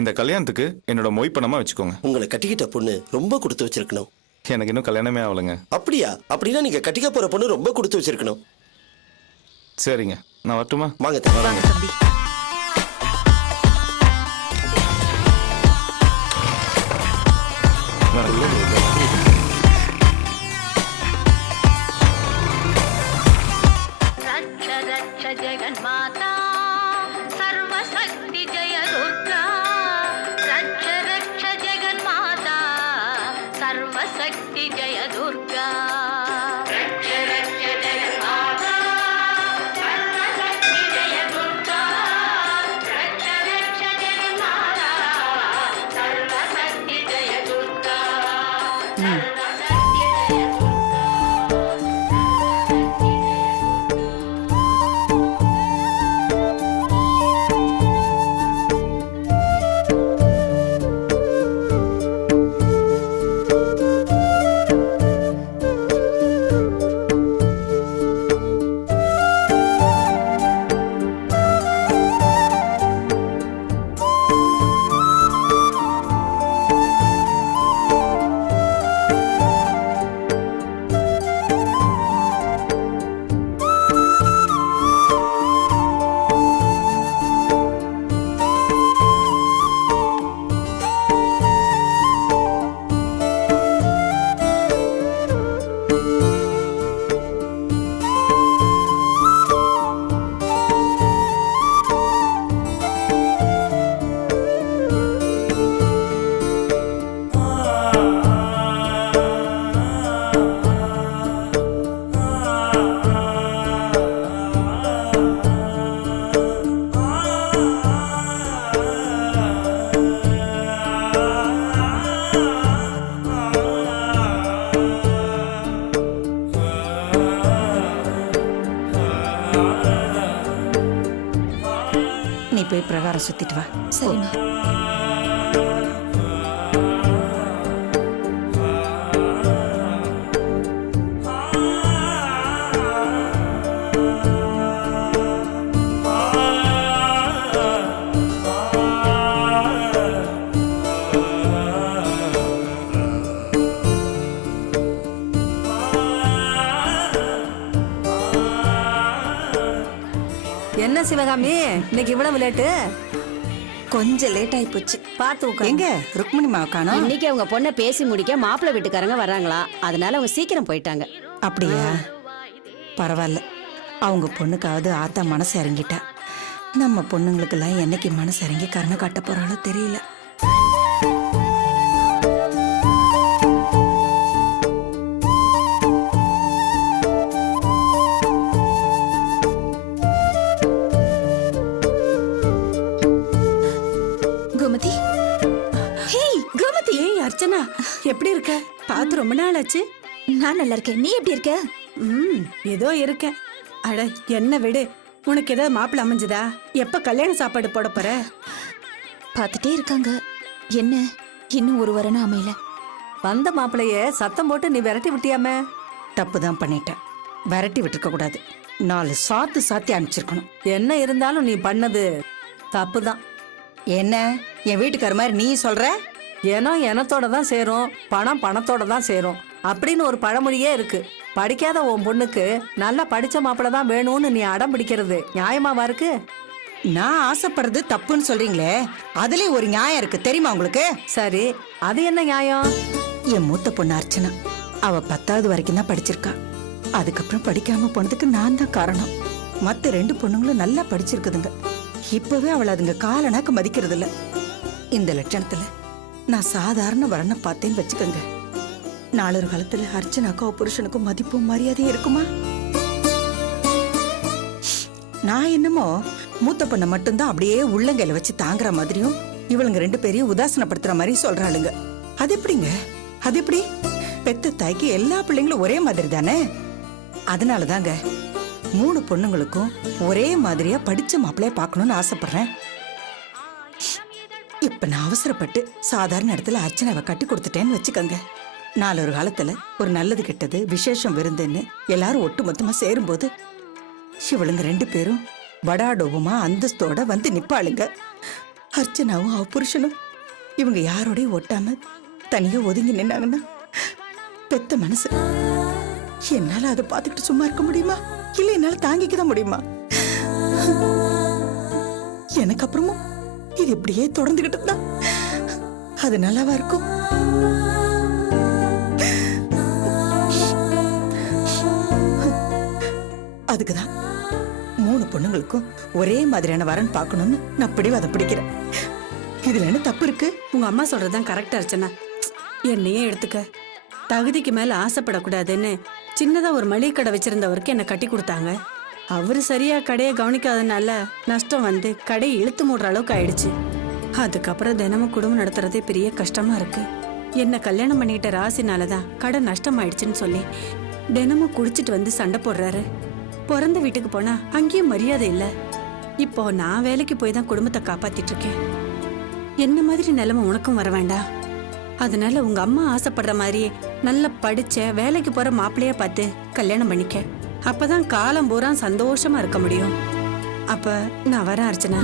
இந்த கல்யாணத்துக்கு என்னோட மொய் பணமா வச்சுக்கோங்க. உங்களை கட்டிக்கிட்ட பொண்ணு ரொம்ப கொடுத்து வச்சிருக்கணும். எனக்கு இன்னும் கல்யாணமே ஆகலைங்க. அப்படியா? அப்படின்னா நீங்க கட்டிக்க போற பொண்ணு ரொம்ப கொடுத்து வச்சிருக்கணும். சரிங்க, நான் வரட்டுமா? வாங்க தம்பி. வாங்க தம்பி. நீ போய் பிரகாரம் சுத்திட்டு வா. சரிம்மா. என்ன சிவகாமி, இன்னைக்கு இவ்வளவு லேட்டு? கொஞ்சம் லேட் ஆயி போச்சு. பார்த்து உட்காரு. எங்க ருக்மணி மாவு காணோம்? இன்னைக்கு அவங்க பொண்ணை பேசி முடிக்க மாப்பிள்ளை வீட்டுக்காரங்க வர்றாங்களா, அதனால அவங்க சீக்கிரம் போயிட்டாங்க. அப்படியா? பரவாயில்ல, அவங்க பொண்ணுக்காவது ஆத்தா மனசு இறங்கிட்டா. நம்ம பொண்ணுங்களுக்கெல்லாம் என்னைக்கு மனசு இறங்கி கருணை காட்ட போறாளோ தெரியல. கோமதி. ஹேய் கோமதி. ஏய் அர்ச்சனா, எப்படி இருக்க? பார்த்து ரொம்ப நாள் ஆச்சு. நான் நல்லா இருக்கேன். நீ எப்படி இருக்க? ஏதோ இருக்க. அட என்ன விடு, உனக்கு ஏதாவது மாப்பிள்ளை அமைஞ்சுதா? எப்ப கல்யாண சாப்பாடு போட போற? பார்த்துட்டே இருக்காங்க. என்ன இன்னும் ஒரு வரணும் அமையல. வந்த மாப்பிள்ளைய சத்தம் போட்டு நீ விரட்டி விட்டியாமே. தப்பு தான் பண்ணிட்டேன். விரட்டி விட்டுருக்க கூடாது. 4 சாத்து சாத்தி அனுப்பிச்சிருக்கணும். என்ன இருந்தாலும் நீ பண்ணது தப்பு தான். என்ன என் வீட்டுக்கார மாதிரி நீ சொல்ற? ஏனோ எனத்தோட தான் சேரும், பணம் பணத்தோட தான் சேரும் அப்படின்னு ஒரு பழமொழியே இருக்கு. படிக்காத உன் பொண்ணுக்கு நல்லா படிச்ச மாப்பிள்ளை தான் வேணும்னு நீ அடம் பிடிக்கிறது நியாயமாவா இருக்கு? நான் ஆசைப்படுறது தப்புன்னு சொல்றீங்களே, அதுலயும் ஒரு நியாயம் இருக்கு தெரியுமா உங்களுக்கு? சரி, அது என்ன நியாயம்? என் மூத்த பொண்ணு அர்ச்சனா, அவ 10வது வரைக்கும் தான் படிச்சிருக்கா. அதுக்கப்புறம் படிக்காம போனதுக்கு நான் தான் காரணம். மத்த 2 பொண்ணுங்களும் நல்லா படிச்சிருக்குதுங்க. இப்பவே அவளை அதுங்க காலனாக்க மதிக்கிறது இல்ல. இந்த லட்சணத்துல நான் சாதாரண வரனை பார்த்தேன்னு வச்சுக்கோங்க, நாளொரு காலத்துல அர்ச்சனாக்கும் புருஷனுக்கும் மதிப்பும் மரியாதையும் இருக்குமா? நான் என்னமோ மூத்த பொண்ணை மட்டும்தான் அப்படியே உள்ளங்கையில வச்சு தாங்குற மாதிரியும் இவளுங்க 2 பேரையும் உதாசனப்படுத்துற மாதிரி சொல்றாளுங்க. அது எப்படிங்க? அது எப்படி? பெத்த தாய்க்கு எல்லா பிள்ளைங்களும் ஒரே மாதிரி தானே. அதனாலதாங்க 3 பொண்ணுங்களுக்கும் ஒரே மாதிரியா படிச்ச மாப்பிள்ளைய பார்க்கணும்னு ஆசைப்படுறேன். இப்ப நான் அவசரப்பட்டு சாதாரண இடத்துல அர்ச்சனாவை கட்டி கொடுத்துட்டேன்னு வச்சுக்கோங்க, நாளொரு காலத்துல ஒரு நல்லது கெட்டது விசேஷம் விருந்துன்னு எல்லாரும் ஒட்டு மொத்தமா சேரும்போது இவளுங்க 2 பேரும் வடாடோபமா அந்தஸ்தோட வந்து நிப்பாளுங்க. அர்ச்சனாவும் அவ புருஷனும் இவங்க யாரோடய ஒட்டாம தனியா ஒதுங்கி நின்னாங்கன்னா பெத்த மனசு என்னால அதை பார்த்துக்கிட்டு சும்மா இருக்க முடியுமா இல்ல என்னால தாங்கிக்க தான் முடியுமா? எனக்கு அப்புறமும் இது இப்படியே தொடர்ந்துகிட்டு இருந்தா அது நல்லாவா இருக்கும்? அதுக்குதான் 3 பொண்ணுங்களுக்கும் ஒரே மாதிரியான வரன் பார்க்கணும்னு நான் பிடிவாதம் பிடிக்கிறேன். இதுல என்ன தப்பு இருக்கு? உங்க அம்மா சொல்றதுதான் கரெக்டா அர்ச்சனா. என்னையே எடுத்துக்க, தகுதிக்கு மேல ஆசைப்படக்கூடாதுன்னு சின்னதா ஒரு மளிகை கடை வச்சிருந்தவருக்கு என்ன கட்டி கொடுத்தாங்க. அவரு சரியா கடையை கவனிக்காதனால நஷ்டம் வந்து கடையை இழுத்து மூடுற அளவுக்கு ஆயிடுச்சு. அதுக்கப்புறம் தினமும் குடும்பம் நடத்துறதே பெரிய கஷ்டமா இருக்கு. என்ன கல்யாணம் பண்ணிக்கிட்ட ராசினாலதான் கடை நஷ்டம் ஆயிடுச்சுன்னு சொல்லி தினமும் குடிச்சிட்டு வந்து சண்டை போடுறாரு. பிறந்த வீட்டுக்கு போனா அங்கேயும் மரியாதை இல்ல. இப்போ நான் வேலைக்கு போய் தான் குடும்பத்தை காப்பாத்திட்டு இருக்கேன். என்ன மாதிரி நிலைமை உனக்கும் வர வேண்டாம். அதனால உங்க அம்மா ஆசைப்படுற மாதிரியே நல்லா படிச்ச வேலைக்கு போற மாப்பிள்ளைய பார்த்து கல்யாணம் பண்ணிக்க. அப்பதான் காலம் பூரா சந்தோஷமா இருக்க முடியும். அப்ப நான் வரேன் அர்ச்சனா.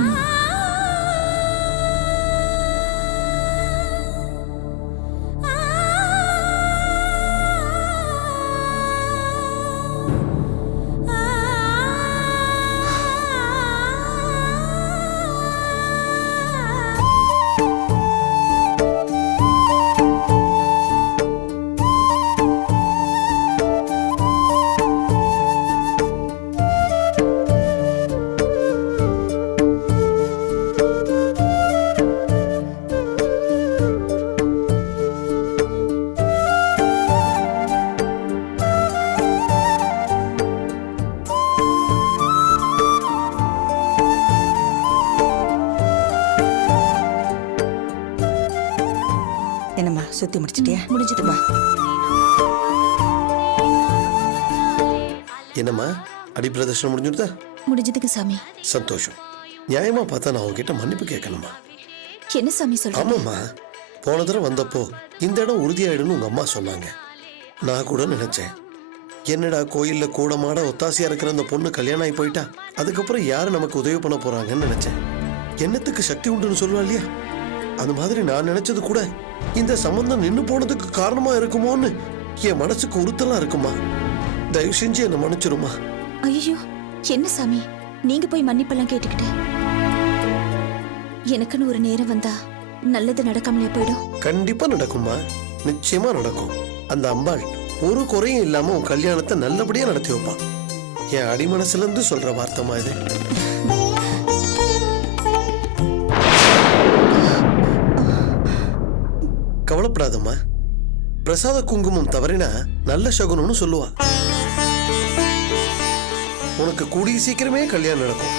என்னம்மா சுத்தி முடிச்சிட்டியா? முடிஞ்சதுமா. என்னம்மா அடி பிரதர்ஷனம் முடிஞ்சுடுதா? முடிஞ்சதுக்கு சாமி. சந்தோஷம். நியாயமா பார்த்தா நான் உங்ககிட்ட மன்னிப்பு கேட்கணுமா? என்ன சாமி சொல்றீங்க? ஆமாம்மா, போன தடவை வந்தப்போ இந்த இடம் உறுதியாயிடும்னு உங்க அம்மா சொன்னாங்க. நான் கூட நினைச்சேன், என்னடா கோயில்ல கூட மாட ஒத்தாசையா இருக்கிற அந்த பொண்ணு கல்யாணம் ஆகி போயிட்டா அதுக்கப்புறம் யாரு நமக்கு உதவி பண்ண போறாங்கன்னு நினைச்சேன். என்னத்துக்கு சக்தி உண்டுன்னு சொல்லுவா இல்லையா, அது மாதிரி நான் நினைச்சது கூட இந்த சம்பந்தம் நின்னு போனதுக்கு காரணமா இருக்குமோன்னு என் மனசுக்கு உறுத்தலா இருக்குமா. தயவு செஞ்சு என்ன மன்னிச்சிருமா. ஐயோ, என்ன சாமி நீங்க போய் மன்னிப்பெல்லாம் கேட்டுக்கிட்டு? எனக்குன்னு ஒரு நேரம் வந்தா நல்லது நடக்காமலே போயிடும். கண்டிப்பா நடக்குமா, நிச்சயமா நடக்கும். அந்த அம்பாள் ஒரு குறையும் இல்லாம உன் கல்யாணத்தை நல்லபடியா நடத்தி வைப்பா. என் அடிமனசுல இருந்து சொல்ற வார்த்தைமா இது. கவலைப்படாதம்மா, பிரசாத குங்குமம் தவறினா நல்ல சகுனம்னு சொல்லுவா. உனக்கு கூடிய சீக்கிரமே கல்யாணம் நடக்கும்.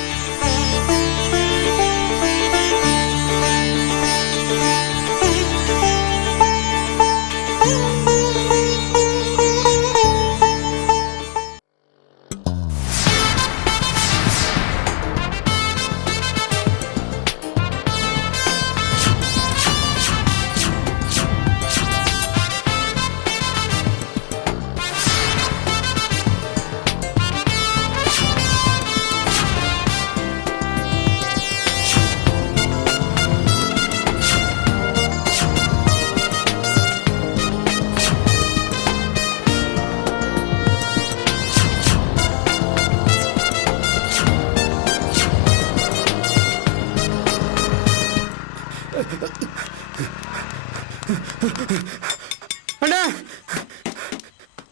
அண்ணா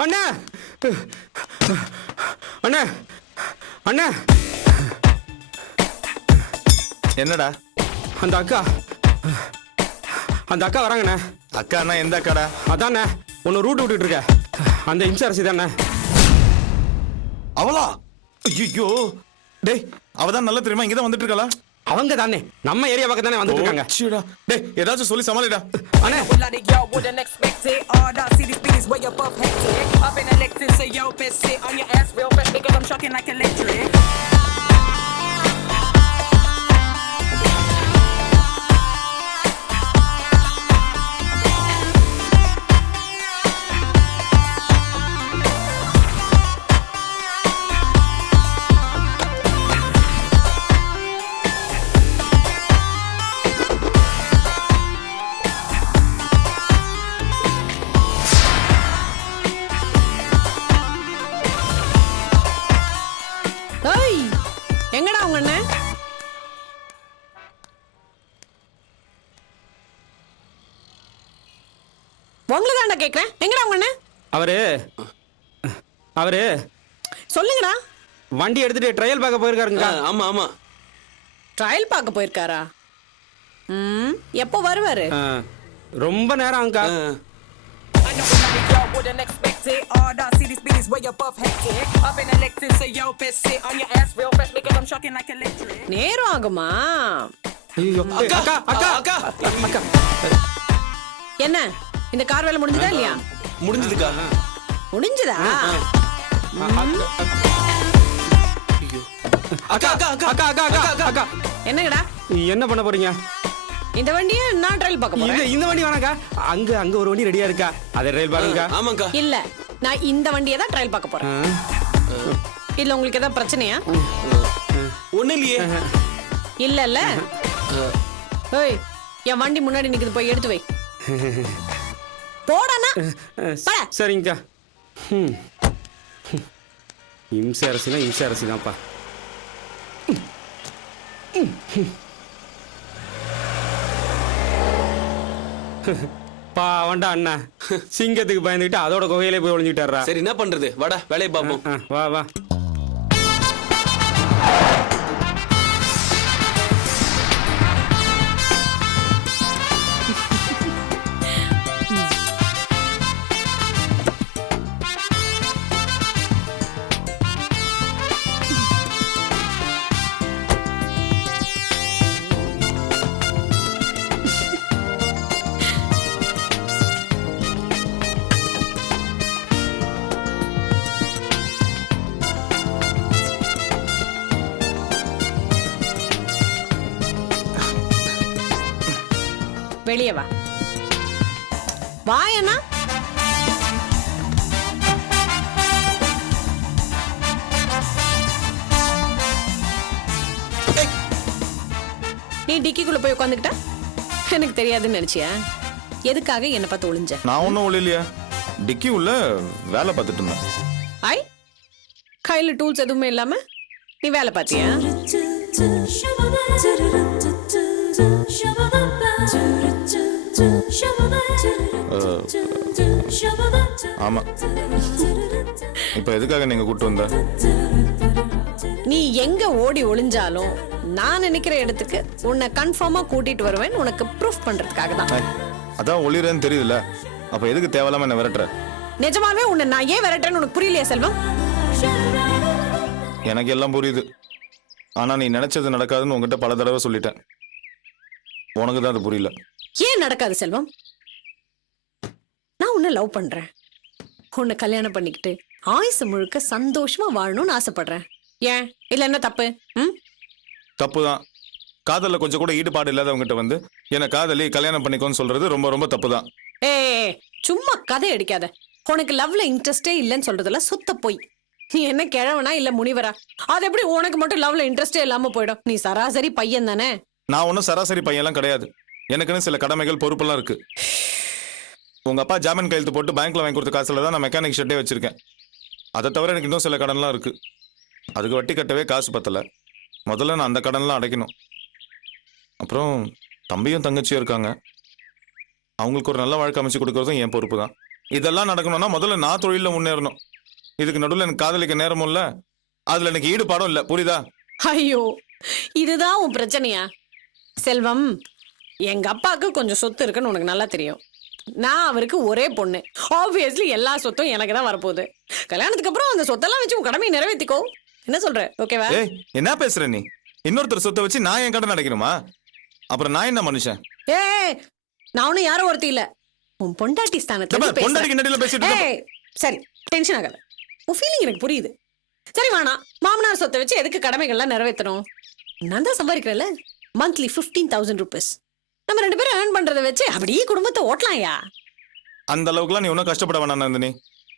அண்ணா அண்ணா அண்ணா, என்னடா? அந்த அக்கா வராங்கண்ணே. அக்காண்ணா எந்த அக்காடா? அதாண்ணே உன்னை ரூட் விட்டுட்டு இருக்க அந்த இன்சார்ஜ் தானே. அவளா? ஐயோ டேய், அவதான் நல்லா தெரியுமா இங்கதான் வந்துட்டு இருக்காளா? அவங்க தானே நம்ம ஏரியா பக்கம் தானே வந்துட்டு இருக்காங்க. சீடா டேய், ஏதாச்சும் சொல்லி சமாளிடா. அண்ணே அண்ணே. உங்களை தான்டா கேக்குறேன். எங்கடா உங்க அண்ணன்? அவரு சொல்லுங்கடா. வண்டி எடுத்துட்டு ட்ரையல் பார்க்க போயிருக்காருங்க. ஆமா ஆமா. ட்ரையல் பார்க்க போயிருக்காரா? எப்போ வருவாரு? ரொம்ப நேரம் அங்கா. நேரம் ஆகுமா? ஐயோ, அக்கா அக்கா அக்கா அக்கா. என்ன இந்த கார் வேலை முடிஞ்சதா இல்லையா? முடிஞ்சதுக்கா. முடிஞ்சதா? அக்கா அக்கா அக்கா அக்கா அக்கா அக்கா அக்கா. என்னங்கடா என்ன பண்ண போறீங்க? இந்த வண்டியை நான் ட்ரையல் பார்க்க போறேன். இந்த வண்டி வேணாக்கா. அங்க ஒரு வண்டி ரெடியா இருக்கா. அதை ட்ரையல் பாருங்க. ஆமாக்கா. இல்ல, நான் இந்த வண்டியை தான் ட்ரையல் பார்க்க போறேன். இல்ல உங்களுக்கு ஏதாவது பிரச்சனையா? ஒண்ணு இல்லையே. இல்ல ஏய், என் வண்டி முன்னாடி நிக்குது, போய் எடுத்து வை. போடானா? சரிங்கக்கா. இம்சை அரசு தான்ப்பா. பாவண்டா அண்ணா, சிங்கத்துக்கு பயந்துக்கிட்டு அதோட குகையிலே போய் ஒளிஞ்சுக்கிட்டாரா. சரி என்ன பண்றது, வாடா வேலையை பார்ப்போம். வா வா. வெளியே வா. வாயண்ணா. நீ டிக்கிக்குள்ள போய் உட்காந்துக்கிட்ட எனக்கு தெரியாதுன்னு நினைச்சியா? எதுக்காக என்ன பார்த்து ஒளிஞ்ச? நான் ஒன்றும் ஒளியலையா, டிக்கி உள்ள வேலை பார்த்துட்டு இருந்தேன். ஐ, கையில டூல்ஸ் எதுவுமே இல்லாம நீ வேலை பார்த்தியா? ஆமா. இப்ப எதுக்காக நீங்க கூட்டு வந்த? நீ எங்க ஓடி ஒளிஞ்சாலும் நான் நினைக்கிற இடத்துக்கு உன்னை கன்ஃபார்மா கூட்டிட்டு வருவேன், உனக்கு ப்ரூஃப் பண்றதுக்காக தான். அதான் ஒளிறேன்னு தெரியுதுல்ல, அப்ப எதுக்கு தேவையில்லாம என்ன விரட்டுற? நிஜமாவே உன்னை நான் ஏன் விரட்டுறேன்னு உனக்கு புரியலையா செல்வம்? எனக்கு எல்லாம் புரியுது. ஆனா நீ நினைச்சது நடக்காதுன்னு உங்ககிட்ட பல தடவை சொல்லிட்டேன். உனக்கு தான் அது புரியல. ஏன் நடக்காது செல்வம்? நான் உன்னை லவ் பண்றேன், உன்னை கல்யாணம் பண்ணிக்கிட்டு ஆயுசு முழுக்க சந்தோஷமா வாழணும்னு ஆசைப்படுறேன். ஏன் இல்ல என்ன தப்பு? தப்புதான். காதல்ல கொஞ்சம் கூட ஈடுபாடு இல்லாதவங்ககிட்ட வந்து என்ன காதலி கல்யாணம் பண்ணிக்கோன்னு சொல்றது ரொம்ப ரொம்ப தப்புதான். ஏய், சும்மா கதை அடிக்காத. உனக்கு லவ்ல இன்ட்ரெஸ்டே இல்லைன்னு சொல்றதுல சுத்த போய். நீ என்ன கிழவனா இல்ல முனிவரா? அது எப்படி உனக்கு மட்டும் லவ்ல இன்ட்ரெஸ்டே இல்லாம போயிடும்? நீ சராசரி பையன் தானே. நான் ஒன்றும் சராசரி பையன்லாம் கிடையாது. எனக்குன்னு சில கடமைகள் பொறுப்பெல்லாம் இருக்கு. உங்க அப்பா ஜாமீன் கையெழுத்து போட்டு பேங்க்ல வாங்கி கொடுத்த காசுல தான் நான் மெக்கானிக் ஷெட்டே வச்சிருக்கேன். அதை தவிர எனக்கு இன்னும் சில கடன்லாம் இருக்கு. அதுக்கு வட்டி கட்டவே காசு பத்தல. முதல்ல நான் அந்த கடன்லாம் அடைக்கணும். அப்புறம் தம்பியும் தங்கச்சியும் இருக்காங்க. அவங்களுக்கு ஒரு நல்ல வாழ்க்கை அமைச்சு கொடுக்கறதும் என் பொறுப்பு தான். இதெல்லாம் நடக்கணும்னா முதல்ல நான் தொழில முன்னேறணும். இதுக்கு நடுவில் எனக்கு காதலிக்க நேரமும் இல்ல, அதுல எனக்கு ஈடுபாடும் இல்ல. புரியுதா? ஐயோ, இதுதான் உன் பிரச்சனையா? செல்வம், எங்க அப்பாவுக்கு கொஞ்சம் சொத்து இருக்குன்னு உனக்கு நல்லா தெரியும். நான் அவருக்கு ஒரே பொண்ணு. ஆப்வியஸ்லி எல்லா சொத்தும் எனக்கு தான் வரப்போகுது. கல்யாணத்துக்கு அப்புறம் அந்த சொத்தெல்லாம் வச்சு உன் கடமையை நிறைவேற்றிக்கோ. என்ன சொல்ற? ஓகேவா? ஏய், என்ன பேசுற நீ? இன்னொருத்தர் சொத்தை வச்சு நான் என் கடன் அடைக்கணுமா? அப்புறம் நான் என்ன மனுஷன்? ஏய், நான் ஒன்னும் யாரும் ஒருத்தி இல்ல, உன் பொண்டாட்டி ஸ்தானத்துல பொண்டாட்டிக்கு நடுவில் பேசிட்டு இருக்க. ஏய், சரி, டென்ஷன் ஆகாத. உன் ஃபீலிங் எனக்கு புரியுது. சரி வேணா, மாமனார் சொத்தை வச்சு எதுக்கு கடமைகள்லாம் நிறைவேற்றணும்? நான் தான் சம்பாதிக்கிறேன்ல, மந்த்லி 15,000 rupees. நம்ம 2 பேரும் ஏர்ன் பண்றதை வச்சு அப்படியே குடும்பத்தை ஓட்டலாம்யா. அந்த அளவுக்குலாம் நீ ஒன்றும் கஷ்டப்பட வேணாம் நந்தினி.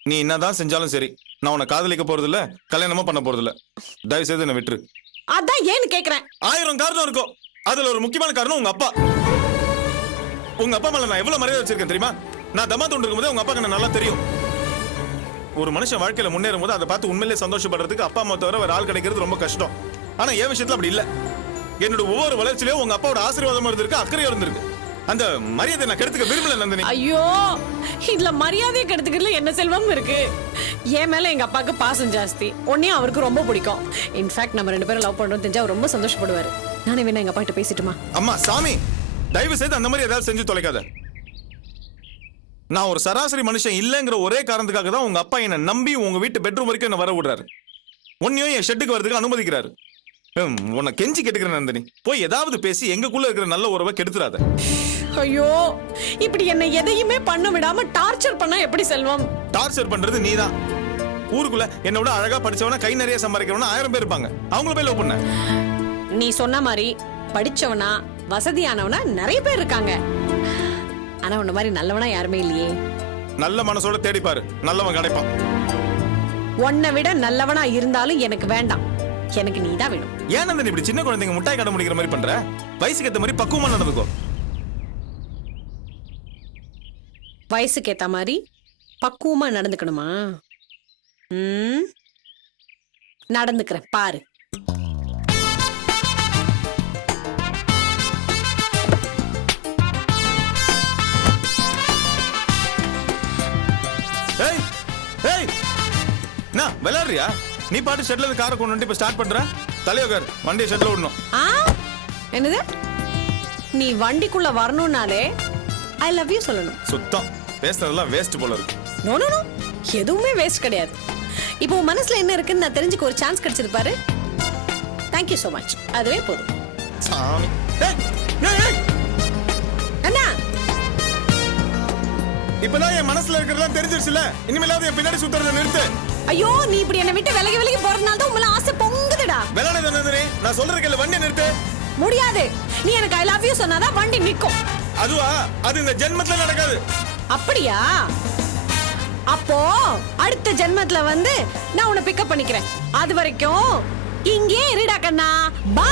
நீ என்னதான் செஞ்சாலும் சரி, நான் உன்னை காதலிக்க போறது இல்ல, கல்யாணமும் பண்ண போறது இல்ல. தயவு செய்து என்ன விட்டுரு. அதான் ஏன்னு கேக்குறேன். 1000 காரணம் இருக்கும். அதுல ஒரு முக்கியமான காரணம் உங்க அப்பா. உங்க அப்பா மேல நான் எவ்வளவு மரியாதை வச்சிருக்கேன் தெரியுமா? நான் தம்மா தோண்டு இருக்கும்போது உங்க அப்பாக்கு எனக்கு நல்லா தெரியும். ஒரு மனுஷன் வாழ்க்கையில முன்னேறும் போது அதை பார்த்து உண்மையிலேயே சந்தோஷப்படுறதுக்கு அப்பா அம்மா தவிர வேற ஆள் கிடைக்கிறது ரொம்ப கஷ்டம். ஆனா என் விஷயத்துல அப்படி இல்ல. என்னோட ஒவ்வொரு வளர்ச்சியிலும் உங்க அப்பாவோட ஆசீர்வாதமும் இருந்திருக்கு, அக்கறையும் இருந்திருக்கு. அந்த மரியாதை நான் கெடுத்துக்க விரும்பல நந்தினி. ஐயோ, இதுல மரியாதையை கெடுத்துக்கிறதுல என்ன செல்வம் இருக்கு? என் மேல எங்க அப்பாவுக்கு பாசம் ஜாஸ்தி. உன்னையும் அவருக்கு ரொம்ப பிடிக்கும். இன்ஃபேக்ட் நம்ம 2 பேரும் லவ் பண்றோம் தெரிஞ்சா அவர் ரொம்ப சந்தோஷப்படுவாரு. நானே வேணா எங்க அப்பா கிட்ட பேசிட்டுமா? அம்மா சாமி, தயவு செய்து அந்த மாதிரி ஏதாவது செஞ்சு தொலைக்காத. நான் ஒரு சராசரி மனுஷன் இல்லைங்கிற ஒரே காரணத்துக்காக தான் உங்க அப்பா என்னை நம்பி உங்க வீட்டு பெட்ரூம் வரைக்கும் என்ன வர விடுறாரு. உன்னையும் என் ஷெட்டுக்கு வரதுக்கு அனுமதிக்கிறாரு. உன்னை கெஞ்சி கேட்டுக்கிறேன் நந்தினி, போய் ஏதாவது பேசி எங்களுக்குள்ள இருக்கிற நல்ல உறவை கெடுத்துறாத. ஐயோ, இப்படி என்ன எதையுமே பண்ண விடாம டார்ச்சர் பண்ணா எப்படி செல்வம்? டார்ச்சர் பண்றது நீதான். ஊருக்குள்ள என்னை விட அழகா படிச்சவனா, கை நிறைய சம்பாதிக்கிறவனா 1000 பேர் இருப்பாங்க. அவங்கள போய் லவ் பண்ண. நீ சொன்ன மாதிரி படிச்சவனா வசதியானவனா நிறைய பேர் இருக்காங்க. ஆனா உன்ன மாதிரி நல்லவனா யாருமே இல்லையே. நல்ல மனசோட தேடி பாரு, நல்லவன் கிடைப்பான். உன்னை விட நல்லவனா இருந்தாலும் எனக்கு வேண்டாம். எனக்கு நீ தான் வேணும். ஏன் நந்தினி இப்படி சின்ன குழந்தைங்க முட்டாய் கடை முடிக்கிற மாதிரி பண்ற? வயசுக்கு ஏத்த மாதிரி பக்குவமா நடந்துக்கோ. வயசுக்கு ஏத்த மாதிரி பக்குவமா நடந்துக்கணுமா? நடந்துக்கிறேன் பாரு. ஏய் ஏய், என்ன விளையாடுறியா? நீ பாட்டு ஷெட்ல இருந்து காரை கொண்டு வந்து இப்ப ஸ்டார்ட் பண்ற. தலையோகர் வண்டியை ஷெட்ல விடணும். என்னது? நீ வண்டிக்குள்ள வரணும்னாலே ஐ லவ் யூ சொல்லணும். சுத்தம் பேசுறதெல்லாம் வேஸ்ட் போல இருக்கு. நோ நோ நோ, எதுவுமே வேஸ்ட் கிடையாது. இப்போ உன் மனசுல என்ன இருக்குன்னு நான் தெரிஞ்சுக்க ஒரு சான்ஸ் கிடைச்சது பாரு. Thank you so much. அதுவே போதும். சாமி. ஏய் ஏய் ஏய், அண்ணா, இப்பதான் என் மனசுல இருக்கிறதெல்லாம் தெரிஞ்சிருச்சுல. இனிமேலாவது என் பின்னாடி சுத்துறதை நிறுத்து. ஐயோ, நீ இப்படி என்ன விட்டு விலகி விலகி போறதுனால தான் உங்களை ஆசை பொங்குதுடா. விளையாட நந்தினி, நான் சொல்றேன் வண்டியை நிறுத்து. முடியாது. நீ எனக்கு ஐ லவ் யூ சொன்னாதான் வண்டி நிக்கும். அதுவா? அது இந்த ஜென்மத்துல நடக்காது. அப்படியா? அப்போ அடுத்த ஜென்மத்துல வந்து நான் உன்னை பிக்கப் பண்ணிக்கிறேன். அது வரைக்கும் இங்கே இருடா கண்ணா. பை.